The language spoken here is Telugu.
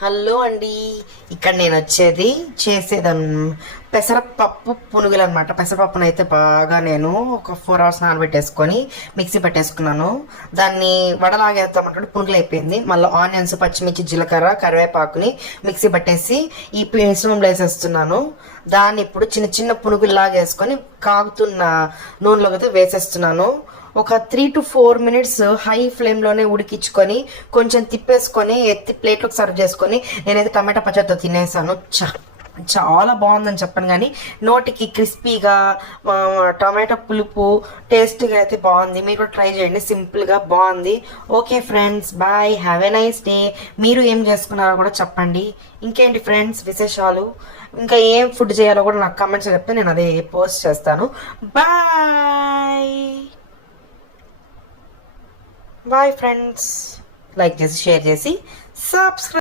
హలో అండి. ఇక్కడ నేను వచ్చేది చేసేదాన్ని పెసరపప్పు పునుగులు అనమాట. పెసరపప్పును అయితే బాగా నేను ఒక 4 hours నానబెట్టేసుకొని మిక్సీ పెట్టేసుకున్నాను. దాన్ని వడలాగేస్తామంటే పునుగులు అయిపోయింది. మళ్ళీ ఆనియన్స్, పచ్చిమిర్చి, జీలకర్ర, కరివేపాకుని మిక్సీ పట్టేసి ఈ మిశ్రమంలో వేసేస్తున్నాను. దాన్ని ఇప్పుడు చిన్న చిన్న పునుగుల్లాగా వేసుకొని కాగుతున్న నూనెలో అయితే వేసేస్తున్నాను. ఒక 3 to 4 minutes హై ఫ్లేమ్లోనే ఉడికించుకొని కొంచెం తిప్పేసుకొని ఎత్తి ప్లేట్లోకి సర్వ్ చేసుకొని నేనైతే టమాటా పచ్చడితో తినేసాను. చాలా బాగుందని చెప్పను, కానీ నోటికి క్రిస్పీగా టమాటా పులుపు టేస్ట్గా అయితే బాగుంది. మీరు కూడా ట్రై చేయండి, సింపుల్గా బాగుంది. Okay friends, bye, have a nice day. మీరు ఏం చేసుకున్నారో కూడా చెప్పండి. ఇంకేంటి ఫ్రెండ్స్ విశేషాలు, ఇంకా ఏం ఫుడ్ చేయాలో కూడా నాకు కమెంట్స్ చెప్తే నేను అదే పోస్ట్ చేస్తాను. Bye bye friends. లైక్ చేసి, షేర్ చేసి, సబ్స్క్రైబ్.